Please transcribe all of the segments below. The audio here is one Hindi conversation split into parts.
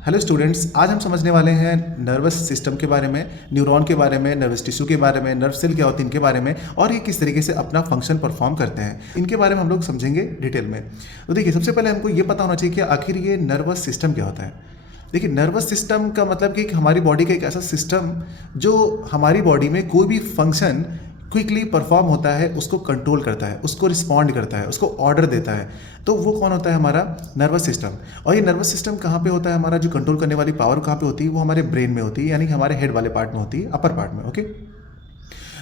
हेलो स्टूडेंट्स, आज हम समझने वाले हैं नर्वस सिस्टम के बारे में, न्यूरॉन के बारे में, नर्वस टिश्यू के बारे में, नर्व सेल क्या होती है इनके बारे में और ये किस तरीके से अपना फंक्शन परफॉर्म करते हैं, इनके बारे में हम लोग समझेंगे डिटेल में। तो देखिए, सबसे पहले हमको ये पता होना चाहिए कि आखिर ये नर्वस सिस्टम क्या होता है। देखिए, नर्वस सिस्टम का मतलब कि हमारी बॉडी का एक ऐसा सिस्टम जो हमारी बॉडी में कोई भी फंक्शन क्विकली परफॉर्म होता है, उसको कंट्रोल करता है, उसको रिस्पॉन्ड करता है, उसको ऑर्डर देता है। तो वो कौन होता है? हमारा नर्वस सिस्टम। और ये नर्वस सिस्टम कहाँ पे होता है? हमारा जो कंट्रोल करने वाली पावर कहाँ पे होती है? वो हमारे ब्रेन में होती है, यानी कि हमारे हेड वाले पार्ट में होती है, अपर पार्ट में। ओके,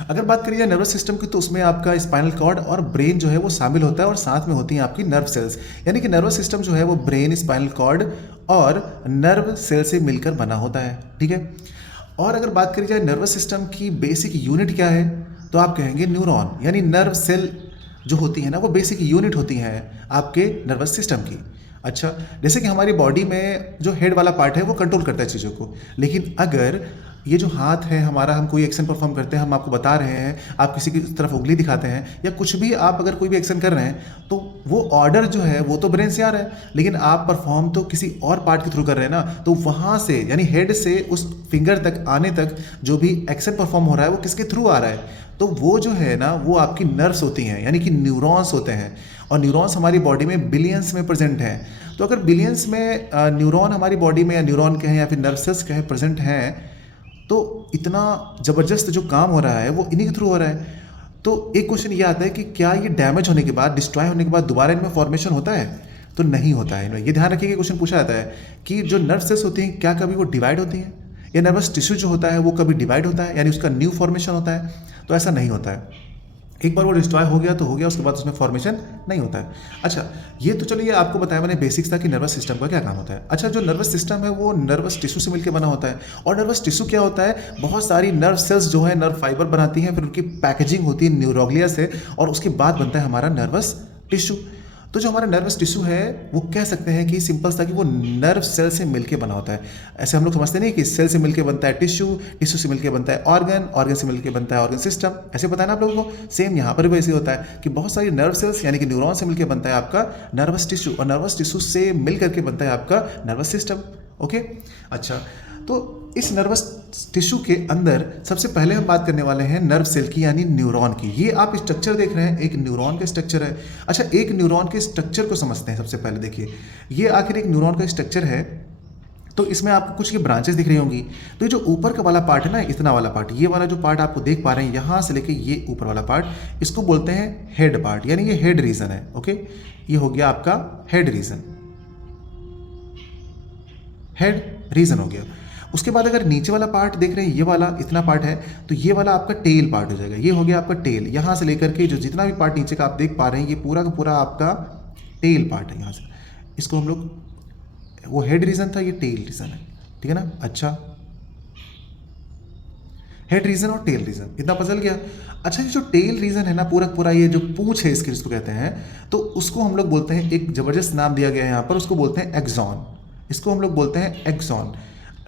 अगर बात करिए नर्वस सिस्टम की, तो उसमें आपका स्पाइनल कॉर्ड और ब्रेन जो है वो शामिल होता है और साथ में होती हैं आपकी नर्व सेल्स। यानी कि नर्वस सिस्टम जो है वो ब्रेन, स्पाइनल कॉर्ड और नर्व सेल से मिलकर बना होता है। ठीक है। और अगर बात करी जाए नर्वस सिस्टम की बेसिक यूनिट क्या है, तो आप कहेंगे न्यूरॉन, यानी नर्व सेल जो होती है ना, वो बेसिक यूनिट होती हैं आपके नर्वस सिस्टम की। अच्छा, जैसे कि हमारी बॉडी में जो हेड वाला पार्ट है वो कंट्रोल करता है चीज़ों को, लेकिन अगर ये जो हाथ है हमारा, हम कोई एक्शन परफॉर्म करते हैं, हम आपको बता रहे हैं, आप किसी की तरफ उंगली दिखाते हैं या कुछ भी, आप अगर कोई भी एक्शन कर रहे हैं, तो वो ऑर्डर जो है वो तो ब्रेन से आ रहा है, लेकिन आप परफॉर्म तो किसी और पार्ट के थ्रू कर रहे हैं ना। तो वहाँ से, यानी हेड से उस फिंगर तक आने तक जो भी एक्शन परफॉर्म हो रहा है वो किसके थ्रू आ रहा है? तो वो जो है ना, वो आपकी नर्व्स होती हैं, यानी कि न्यूरॉन्स होते हैं। और न्यूरॉन्स हमारी बॉडी में बिलियंस में प्रेजेंट हैं। तो अगर बिलियंस में न्यूरॉन हमारी बॉडी में, या न्यूरॉन कहें या फिर नर्व सेल्स कहें, प्रेजेंट हैं, तो इतना ज़बरदस्त जो काम हो रहा है वो इन्हीं के थ्रू हो रहा है। तो एक क्वेश्चन ये आता है कि क्या ये डैमेज होने के बाद, डिस्ट्रॉय होने के बाद दोबारा इनमें फॉर्मेशन होता है? तो नहीं होता है इनमें। ये ध्यान रखिए कि क्वेश्चन पूछा जाता है कि जो नर्व सेल्स होती हैं, क्या कभी वो डिवाइड होती हैं, या नर्वस टिश्यू जो होता है वो कभी डिवाइड होता है, यानी उसका न्यू फॉर्मेशन होता है? तो ऐसा नहीं होता है। एक बार वो डिस्ट्रॉय हो गया तो हो गया, उसके बाद उसमें फॉर्मेशन नहीं होता है। अच्छा, ये तो चलिए आपको बताया मैंने बेसिक्स था कि नर्वस सिस्टम का क्या काम होता है। अच्छा, जो नर्वस सिस्टम है वो नर्वस टिश्यू से मिलकर बना होता है। और नर्वस टिश्यू क्या होता है? बहुत सारी नर्व सेल्स जो है नर्व फाइबर बनाती हैं, फिर उनकी पैकेजिंग होती है न्यूरोग्लिया से, और उसके बाद बनता है हमारा नर्वस टिश्यू। तो जो हमारा नर्वस टिश्यू है वो कह सकते हैं कि सिंपल सा कि वो नर्व सेल से मिलके बना होता है। ऐसे हम लोग समझते नहीं कि सेल से मिलके बनता है टिश्यू, टिश्यू से मिलके बनता है ऑर्गन, ऑर्गन से मिलके बनता है ऑर्गन सिस्टम। ऐसे पता है ना आप लोगों को? सेम यहाँ पर भी ऐसे होता है कि बहुत सारी नर्व सेल्स, यानी कि न्यूरॉन से मिलकर बनता है आपका नर्वस टिश्यू, और नर्वस टिश्यू से मिल करके बनता है आपका नर्वस सिस्टम। ओके। अच्छा, तो इस नर्वस टिश्यू के अंदर सबसे पहले हम बात करने वाले हैं नर्व सेल की, यानी न्यूरॉन की। ये आप स्ट्रक्चर देख रहे हैं, एक न्यूरॉन का स्ट्रक्चर है। अच्छा, एक न्यूरॉन के स्ट्रक्चर को समझते हैं सबसे पहले। देखिए, ये आखिर एक न्यूरॉन का स्ट्रक्चर है। तो इसमें आपको कुछ ये ब्रांचेस दिख रही होंगी। तो ये जो ऊपर का वाला पार्ट है ना, इतना वाला पार्ट, ये वाला जो पार्ट आपको देख पा रहे हैं, यहाँ से लेके ये ऊपर वाला पार्ट, इसको बोलते हैं हेड पार्ट, यानी ये हेड रीजन है। ओके, ये हो गया आपका हेड रीजन, हेड रीजन हो गया। उसके बाद अगर नीचे वाला पार्ट देख रहे हैं, ये वाला इतना पार्ट है, तो ये वाला आपका टेल पार्ट हो जाएगा। ये हो गया आपका टेल, यहाँ से लेकर के जो जितना भी पार्ट नीचे का आप देख पा रहे हैं, ये पूरा का पूरा आपका टेल पार्ट है। यहाँ से इसको हम लोग, वो हेड रीजन था, ये टेल रीजन है। ठीक है ना? अच्छा, हेड रीजन और टेल रीजन, इतना पजल गया। अच्छा, ये जो टेल रीजन है ना, पूरा पूरा ये जो पूंछ है इसकी, जिसको कहते हैं, तो उसको हम लोग बोलते हैं, एक जबरदस्त नाम दिया गया है यहाँ पर, उसको बोलते हैं एक्सॉन। इसको हम लोग बोलते हैं एक्सॉन।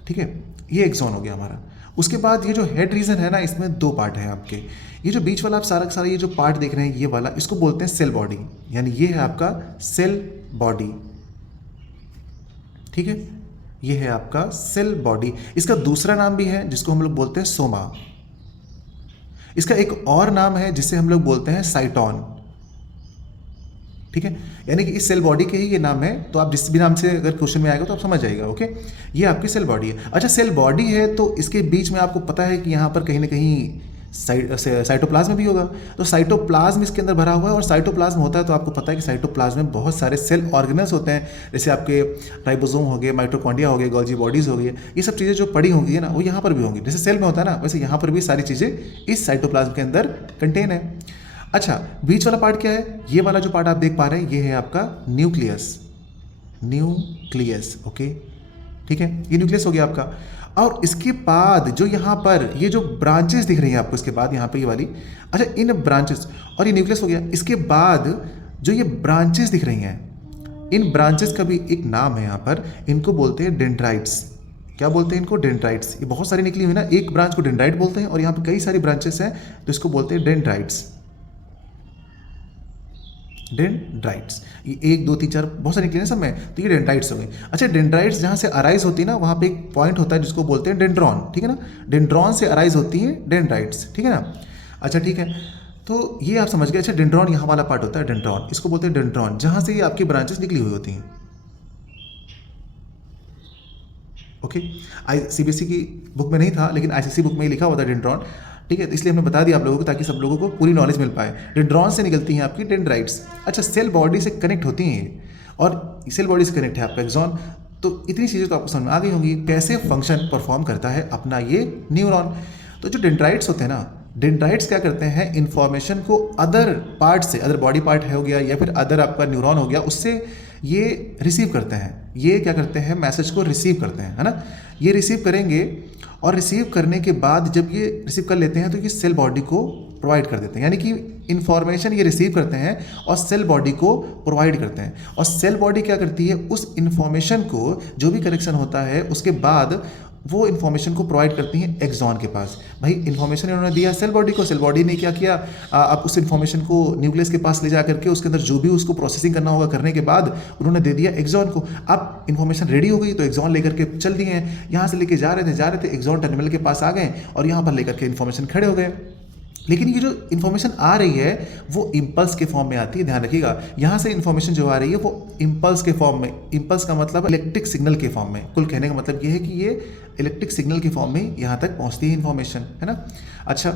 ठीक है, ये एक्सॉन हो गया हमारा। उसके बाद ये जो हेड रीजन है ना, इसमें दो पार्ट हैं आपके। ये जो बीच वाला आप सारा का सारा ये जो पार्ट देख रहे हैं, ये वाला, इसको बोलते हैं सेल बॉडी, यानी ये है आपका सेल बॉडी। ठीक है, ये है आपका सेल बॉडी। इसका दूसरा नाम भी है जिसको हम लोग बोलते हैं सोमा। इसका एक और नाम है जिसे हम लोग बोलते हैं साइटोन। ठीक है, यानी कि इस सेल बॉडी के ही ये नाम है। तो आप जिस भी नाम से अगर क्वेश्चन में आएगा तो आप समझ जाएगा। ओके, ये आपकी सेल बॉडी है। अच्छा, सेल बॉडी है तो इसके बीच में आपको पता है कि यहाँ पर कहीं ना कहीं साइटोप्लाज्म भी होगा। तो साइटोप्लाज्म इसके अंदर भरा हुआ है, और साइटोप्लाज्म होता है तो आपको पता है कि साइटोप्लाज्म में बहुत सारे सेल ऑर्गेनल्स होते हैं, जैसे आपके राइबोसोम हो गए, माइटोकॉन्ड्रिया हो गए, गोल्जी बॉडीज हो गई। ये सब चीज़ें जो पड़ी होंगी है ना, वो यहाँ पर भी होंगी। जैसे सेल में होता है ना, वैसे यहाँ पर भी सारी चीज़ें इस साइटोप्लाज्म के अंदर कंटेन है। अच्छा, बीच वाला पार्ट क्या है? ये वाला जो पार्ट आप देख पा रहे हैं, ये है आपका न्यूक्लियस। न्यूक्लियस, ओके, ठीक है, ये न्यूक्लियस हो गया आपका। और इसके बाद जो यहाँ पर ये जो ब्रांचेस दिख रही हैं आपको, इसके बाद यहाँ पे ये वाली, अच्छा, इन ब्रांचेस, और ये न्यूक्लियस हो गया। इसके बाद जो ये ब्रांचेस दिख रही हैं, इन ब्रांचेस का भी एक नाम है यहाँ पर, इनको बोलते हैं डेंड्राइट्स। क्या बोलते हैं इनको? डेंड्राइट्स। ये बहुत सारी निकली हुई ना, एक ब्रांच को डेंड्राइट बोलते हैं, और यहाँ पे कई सारी ब्रांचेस हैं तो इसको बोलते हैं डेंड्राइट्स। डेंड्राइट्स। ये 1 2 3 4 बहुत सारे निकले ना सब में, तो ये डेंड्राइट्स हो गई। अच्छा, डेंड्राइट्स जहाँ से अराइज होती है ना, वहाँ पे एक पॉइंट होता है जिसको बोलते हैं डेंड्रॉन, ठीक है ना। डेंड्रॉन से अराइज होती है डेंड्राइट्स, ठीक है ना। अच्छा ठीक है, तो ये आप समझ गए। अच्छा, डेंड्रॉन यहाँ वाला पार्ट होता है डेंड्रॉन, इसको बोलते हैं डेंड्रॉन, जहाँ से ये आपकी ब्रांचेस निकली हुई होती हैं। ओके, सीबीएसई की बुक में नहीं था, लेकिन आईसीएसई बुक में ही लिखा हुआ था डेंड्रॉन, ठीक है। तो इसलिए हमने बता दिया आप लोगों को, ताकि सब लोगों को पूरी नॉलेज मिल पाए। डेंड्रॉन से निकलती हैं आपकी डेंड्राइट्स। अच्छा, सेल बॉडी से कनेक्ट होती हैं ये, और सेल बॉडी से कनेक्ट है आपका एक्सॉन। तो इतनी चीज़ें तो आपको समझ में आ गई होंगी, कैसे फंक्शन परफॉर्म करता है अपना ये न्यूरॉन। तो जो डेंड्राइट्स होते हैं ना, डेंड्राइट्स क्या करते हैं, इन्फॉर्मेशन को अदर पार्ट से, अदर बॉडी पार्ट हो गया या फिर अदर आपका न्यूरॉन हो गया, उससे ये रिसीव करते हैं। ये क्या करते हैं, मैसेज को रिसीव करते हैं, है ना। ये रिसीव करेंगे, और रिसीव करने के बाद जब ये रिसीव कर लेते हैं तो ये सेल बॉडी को प्रोवाइड कर देते हैं। यानी कि इन्फॉर्मेशन ये रिसीव करते हैं और सेल बॉडी को प्रोवाइड करते हैं। और सेल बॉडी क्या करती है, उस इन्फॉर्मेशन को, जो भी करेक्शन होता है उसके बाद वो इन्फॉर्मेशन को प्रोवाइड करती हैं एक्सॉन के पास। भाई इन्फॉर्मेशन इन्होंने दिया सेल बॉडी को, सेल बॉडी ने क्या किया, अब उस इन्फॉर्मेशन को न्यूक्लियस के पास ले जा करके उसके अंदर जो भी उसको प्रोसेसिंग करना होगा करने के बाद उन्होंने दे दिया एक्सॉन को। अब इन्फॉर्मेशन रेडी हो गई तो एक्सॉन लेकर के चल दिए हैं, यहाँ से लेके जा रहे थे एक्सॉन टर्मिनल के पास आ गए और यहाँ पर लेकर के इन्फॉर्मेशन खड़े हो गए। लेकिन ये जो इन्फॉर्मेशन आ रही है वो इम्पल्स के फॉर्म में आती है, ध्यान रखिएगा। यहाँ से इन्फॉर्मेशन जो आ रही है वो इम्पल्स के फॉर्म में, इम्पल्स का मतलब इलेक्ट्रिक सिग्नल के फॉर्म में, कुल कहने का मतलब ये है कि ये इलेक्ट्रिक सिग्नल के फॉर्म में यहाँ तक पहुँचती है इन्फॉर्मेशन, है ना। अच्छा,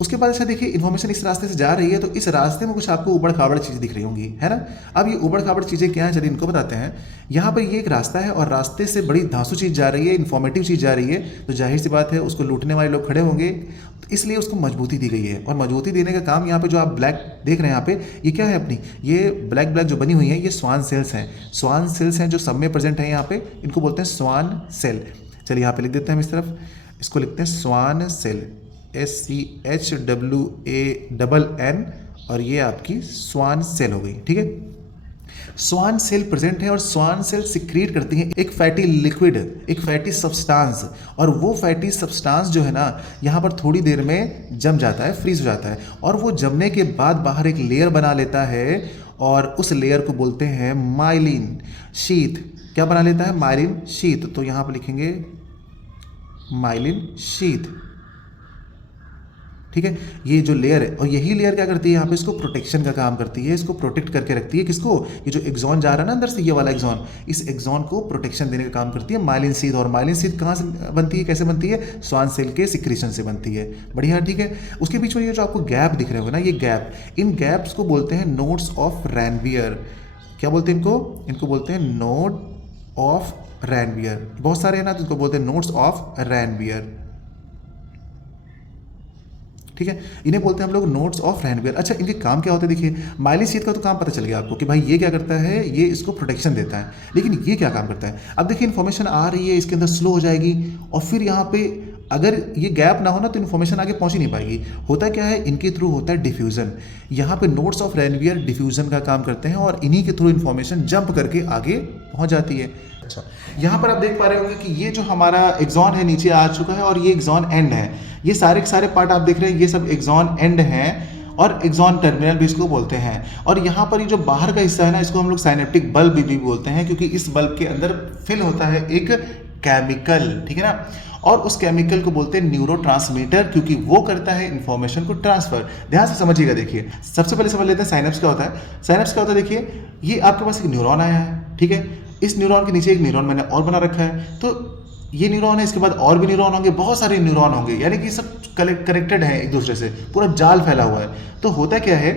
उसके बाद अच्छा देखिए, इन्फॉर्मेशन इस रास्ते से जा रही है तो इस रास्ते में कुछ आपको उबड़ खाबड़ चीज़ दिख रही होंगी, है ना। अब ये उबड़ खाबड़ चीज़ें क्या है, चलिए इनको बताते हैं। यहाँ पर ये एक रास्ता है और रास्ते से बड़ी धांसू चीज़ जा रही है, इन्फॉर्मेटिव चीज़ जा रही है, तो जाहिर सी बात है उसको लूटने वाले लोग खड़े होंगे, तो इसलिए उसको मजबूती दी गई है। और मजबूती देने का काम यहाँ पे जो आप ब्लैक देख रहे हैं यहाँ पे, ये क्या है अपनी, ये ब्लैक ब्लैक जो बनी हुई है ये स्वान सेल्स हैं। स्वान सेल्स हैं जो सब में प्रेजेंट है यहाँ पे, इनको बोलते हैं स्वान सेल। चलिए यहाँ पे लिख देते हैं हम इस तरफ, इसको लिखते हैं स्वान सेल, SCHWANN, और ये आपकी स्वान सेल हो गई, ठीक है। स्वान सेल प्रेजेंट है और स्वान सेल सिक्रीट करती है एक फैटी लिक्विड, एक फैटी सब्सटेंस, और वो फैटी सब्सटेंस जो है ना यहाँ पर थोड़ी देर में जम जाता है, फ्रीज हो जाता है, और वो जमने के बाद बाहर एक लेयर बना लेता है और उस लेयर को बोलते हैं माइलिन शीथ। क्या बना लेता है, माइलिन शीथ। तो यहाँ पर लिखेंगे माइलिन शीथ, ठीक है। ये जो लेयर है, और यही लेयर क्या करती है यहाँ पे, इसको प्रोटेक्शन का काम करती है, इसको प्रोटेक्ट करके रखती है। किसको, ये जो एक्सॉन जा रहा है ना अंदर से, ये वाला एक्सॉन, इस एक्सॉन को प्रोटेक्शन देने का काम करती है माइलिन शीथ। और माइलिन शीथ कहाँ से बनती है, कैसे बनती है, स्वान सेल के सिक्रीशन से बनती है। बढ़िया, ठीक है। उसके बीच में ये जो आपको गैप दिख रहे होगा ना, ये गैप, इन गैप्स को बोलते हैं नोड्स ऑफ रैनवियर। क्या बोलते हैं इनको, इनको बोलते हैं नोड ऑफ रैनवियर। बहुत सारे हैं ना, तो इनको बोलते हैं नोड्स ऑफ रैनवियर, ठीक है। इन्हें बोलते हैं हम लोग नोड्स ऑफ रैनवियर। अच्छा, इनके काम क्या होता है, देखिए माइलिन शीथ का तो काम पता चल गया आपको कि भाई ये क्या करता है, ये इसको प्रोटेक्शन देता है, लेकिन ये क्या काम करता है। अब देखिए इन्फॉर्मेशन आ रही है, इसके अंदर स्लो हो जाएगी, और फिर यहाँ पे अगर ये गैप ना हो ना तो इन्फॉर्मेशन आगे पहुंच ही नहीं पाएगी। होता क्या है, इनके थ्रू होता है डिफ्यूजन। यहाँ पे नोड्स ऑफ रैनवियर डिफ्यूजन का काम करते हैं और इन्हीं के थ्रू इन्फॉर्मेशन जंप करके आगे पहुंच जाती है। अच्छा, यहाँ पर आप देख पा रहे होंगे कि ये जो हमारा एक्सॉन है नीचे आ चुका है और ये एक्सॉन एंड है। ये सारे के सारे पार्ट आप देख रहे हैं, ये सब एक्सॉन एंड हैं और एक्सॉन टर्मिनल भी इसको बोलते हैं। और यहाँ पर ये जो बाहर का हिस्सा है ना, इसको हम लोग साइनेप्टिक बल्ब भी बोलते हैं, क्योंकि इस बल्ब के अंदर फिल होता है एक केमिकल, ठीक है ना। और उस केमिकल को बोलते हैं न्यूरोट्रांसमीटर, क्योंकि वो करता है इन्फॉर्मेशन को ट्रांसफर। ध्यान से समझिए, देखिए सबसे पहले समझ लेते हैं साइनेप्स क्या होता है। साइनेप्स क्या होता है, देखिए ये आपके पास एक न्यूरॉन आया है, ठीक है। इस न्यूरॉन के नीचे एक न्यूरॉन मैंने और बना रखा है, तो ये न्यूरॉन है, इसके बाद और भी न्यूरॉन होंगे, बहुत सारे न्यूरॉन होंगे, यानी कि सब कनेक्टेड है एक दूसरे से, पूरा जाल फैला हुआ है। तो होता क्या है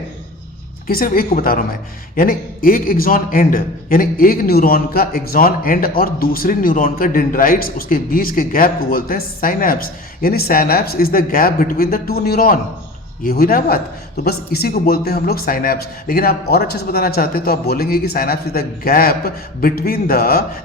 कि सिर्फ एक को बता रहा हूं मैं, यानी एक एक्सॉन एंड, यानी एक न्यूरॉन का एक्सॉन एंड और दूसरे न्यूरॉन का डेंड्राइट्स, उसके बीच के गैप को बोलते हैं साइनैप्स। यानी synapse is the gap between the two neuron. ये हुई ना बात, तो बस इसी को बोलते हैं हम लोग साइनैप्स। लेकिन आप और अच्छे से बताना चाहते हैं तो आप बोलेंगे कि synapse is the gap between the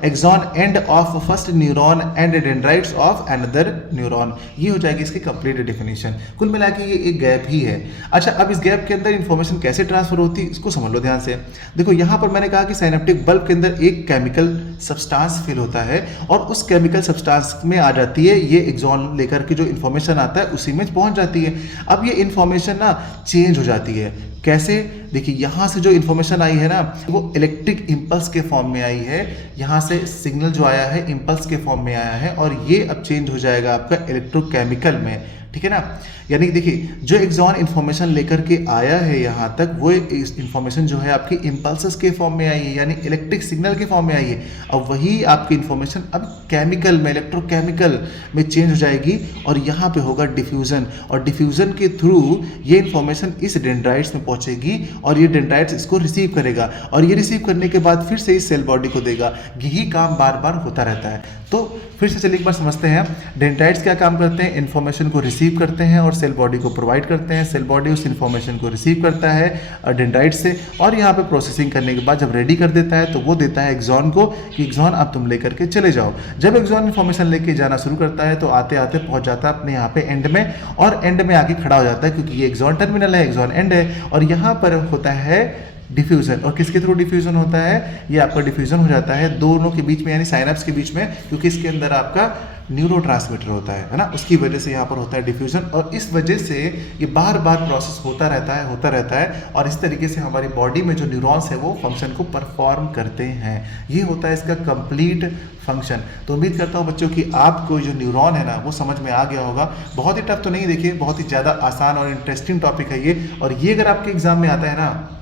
axon end of first neuron and dendrites of another neuron. ये हो जाएगी इसकी कंप्लीट डेफिनेशन। कुल मिला के ये एक गैप ही है। अच्छा, अब इस गैप के अंदर इंफॉर्मेशन कैसे ट्रांसफर होती है इसको समझ लो ध्यान से। देखो यहाँ पर मैंने कहा कि साइनेप्टिक बल्ब के अंदर एक केमिकल सब्सटेंस फिल होता है और उस केमिकल सब्सटेंस में आ जाती है ये एक्सॉन लेकर के जो इन्फॉर्मेशन आता है उसी में पहुंच जाती है। अब ये इन्फॉर्मेशन ना चेंज हो जाती है, कैसे? देखिए यहाँ से जो इन्फॉर्मेशन आई है ना वो इलेक्ट्रिक इम्पल्स के फॉर्म में आई है, यहाँ से सिग्नल जो आया है इम्पल्स के फॉर्म में आया है और ये अब चेंज हो जाएगा आपका इलेक्ट्रोकेमिकल में, ठीक है ना। यानी कि देखिए जो एक्सॉन इन्फॉर्मेशन लेकर के आया है यहाँ तक वो इन्फॉर्मेशन जो है आपकी इम्पल्सेस के फॉर्म में आई है, यानी इलेक्ट्रिक सिग्नल के फॉर्म में आई है। अब वही आपकी इन्फॉर्मेशन अब केमिकल में, इलेक्ट्रोकेमिकल में चेंज हो जाएगी और यहाँ पे होगा डिफ्यूज़न, और डिफ्यूज़न के थ्रू ये इन्फॉर्मेशन इस डेंड्राइट्स में पहुँचेगी और ये डेंड्राइट्स इसको रिसीव करेगा और ये रिसीव करने के बाद फिर से इस सेल बॉडी को देगा। यही काम बार बार होता रहता है। तो फिर से चलिए एक बार समझते हैं डेंड्राइट्स क्या काम करते हैं, इन्फॉर्मेशन को रिसीव करते हैं और सेल बॉडी को प्रोवाइड करते हैं। सेल बॉडी उस इन्फॉर्मेशन को रिसीव करता है डेंड्राइट से और यहाँ पे प्रोसेसिंग करने के बाद जब रेडी कर देता है तो वो देता है एक्सॉन को कि एक्सॉन अब तुम लेकर के चले जाओ। जब एक्सॉन इन्फॉर्मेशन लेके जाना शुरू करता है तो आते आते पहुंच जाता है अपने यहाँ पे एंड में और एंड में आके खड़ा हो जाता है क्योंकि ये एक्सॉन टर्मिनल है, एक्सॉन एंड है और यहाँ पर होता है डिफ्यूजन। और किसके थ्रू डिफ्यूजन होता है? ये आपका डिफ्यूजन हो जाता है दोनों के बीच में यानी साइनेप्स के बीच में, क्योंकि इसके अंदर आपका न्यूरोट्रांसमीटर होता है ना, उसकी वजह से यहाँ पर होता है डिफ्यूजन और इस वजह से ये बार बार प्रोसेस होता रहता है और इस तरीके से हमारी बॉडी में जो न्यूरॉन्स है वो फंक्शन को परफॉर्म करते हैं। ये होता है इसका कंप्लीट फंक्शन। तो उम्मीद करता हूँ बच्चों कि आपको जो न्यूरॉन है ना वो समझ में आ गया होगा। बहुत ही टफ तो नहीं, देखिए बहुत ही ज़्यादा आसान और इंटरेस्टिंग टॉपिक है ये, और ये अगर आपके एग्जाम में आता है ना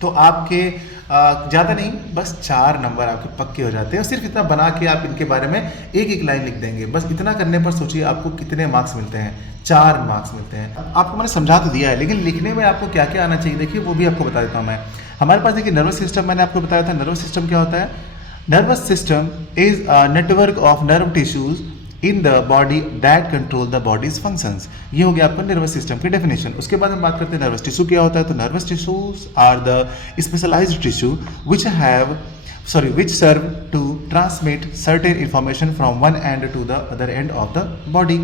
तो आपके ज़्यादा नहीं बस 4 नंबर आपके पक्के हो जाते हैं। और सिर्फ इतना बना के आप इनके बारे में एक लाइन लिख देंगे, बस इतना करने पर सोचिए आपको कितने मार्क्स मिलते हैं, 4 मार्क्स मिलते हैं। आपको मैंने समझा तो दिया है लेकिन लिखने में आपको क्या क्या आना चाहिए देखिए वो भी आपको बता देता हूँ मैं। हमारे पास देखिए नर्वस सिस्टम, मैंने आपको बताया था नर्वस सिस्टम क्या होता है। Nervous system is a network of nerve tissues in the body that control the bodies functions. ये हो गया आपका नर्वस सिस्टम की डेफिनेशन। उसके बाद हम बात करते हैं नर्वस टिश्यू क्या होता है। तो nervous tissues are the specialised tissue which serve to transmit certain information from one end to the other end of the body।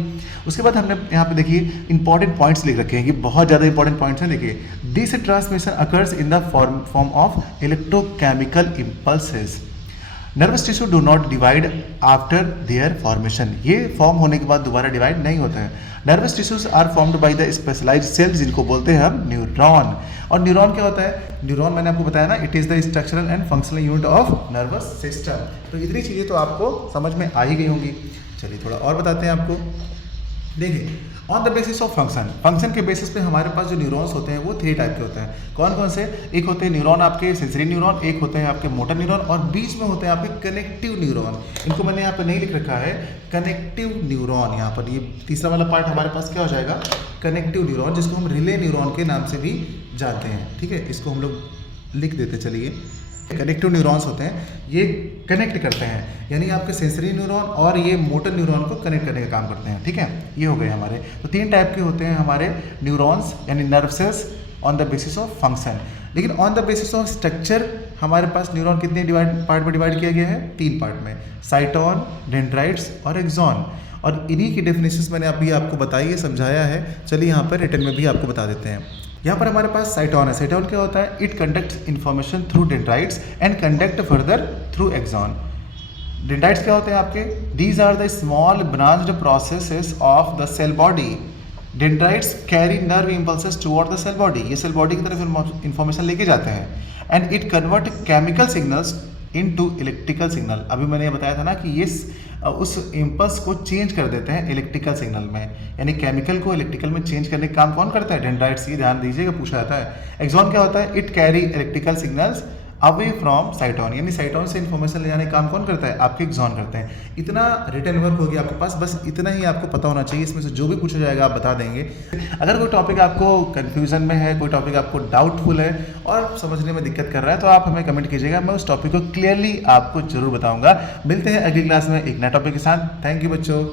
उसके बाद हमने यहाँ पे देखिए इंपॉर्टेंट पॉइंट्स लिख रखे हैं, ये बहुत ज़्यादा इंपॉर्टेंट पॉइंट्स हैं। देखिए this transmission occurs in the form of electrochemical impulses. Nervous tissue do not divide after their formation, ये फॉर्म होने के बाद दोबारा डिवाइड नहीं होता है। Nervous tissues are formed by the specialised cells जिनको बोलते हैं हम न्यूरॉन। और न्यूरॉन क्या होता है? न्यूरॉन मैंने आपको बताया ना, it is the structural and functional unit of nervous system. तो इतनी चीज़ें तो आपको समझ में आ ही गई होंगी। चलिए थोड़ा और बताते हैं आपको। देखिए on the basis of function के बेसिस पे हमारे पास जो न्यूरॉन्स होते हैं वो 3 टाइप के होते हैं। कौन कौन से? एक होते हैं न्यूरॉन आपके सेंसरी न्यूरॉन, एक होते हैं आपके मोटर न्यूरॉन और बीच में होते हैं आपके कनेक्टिव न्यूरॉन। इनको मैंने यहाँ पे नहीं लिख रखा है, कनेक्टिव न्यूरॉन। यहाँ पर ये तीसरा वाला पार्ट हमारे पास क्या हो जाएगा? कनेक्टिव न्यूरॉन, जिसको हम रिले न्यूरॉन के नाम से भी जानते हैं। ठीक है, इसको हम लोग लिख देते चलिए। कनेक्टिव न्यूरॉन्स होते हैं, ये कनेक्ट करते हैं, यानी आपके सेंसरी न्यूरॉन और ये मोटर न्यूरॉन को कनेक्ट करने का काम करते हैं। ठीक है, ये हो गए हमारे। तो 3 टाइप के होते हैं हमारे न्यूरॉन्स यानी nerve cells on the basis of function. लेकिन on the basis of structure हमारे पास न्यूरॉन कितने पार्ट में डिवाइड किया गया है? 3 पार्ट में, साइटोन, डेंड्राइट्स और एक्सॉन। और इन्हीं की डेफिनेशंस मैंने अभी आपको बताई है, समझाया है। चलिए यहाँ पर रिटन में भी आपको बता देते हैं। यहाँ पर हमारे पास साइटोन है। साइटोन क्या होता है? It conducts information through dendrites and conduct further through axon. Dendrites क्या होते हैं आपके? These are the small branched processes of the cell body. Dendrites carry nerve impulses toward the cell body, ये सेल बॉडी की तरफ इन्फॉर्मेशन लेके जाते हैं। And it convert chemical signals into electrical signal. अभी मैंने ये बताया था ना कि ये उस इम्पल्स को चेंज कर देते हैं इलेक्ट्रिकल सिग्नल में, यानी केमिकल को इलेक्ट्रिकल में चेंज करने का काम कौन करता है? डेंड्राइट्स। ये ध्यान दीजिएगा, पूछा जाता है। एक्सॉन क्या होता है? It carry electrical signals away from साइटोन, यानी साइटोन से इन्फॉर्मेशन ले जाने का काम कौन करता है? आपके एक्सॉन करते हैं। इतना रिटन वर्क हो गया आपके पास, बस इतना ही आपको पता होना चाहिए। इसमें से जो भी पूछा जाएगा आप बता देंगे। अगर कोई टॉपिक आपको कन्फ्यूजन में है, कोई टॉपिक आपको डाउटफुल है और समझने में दिक्कत कर रहा है तो आप हमें कमेंट कीजिएगा, मैं उस टॉपिक को क्लियरली आपको जरूर बताऊंगा। मिलते हैं अगली क्लास में एक नए टॉपिक के साथ। थैंक यू बच्चों।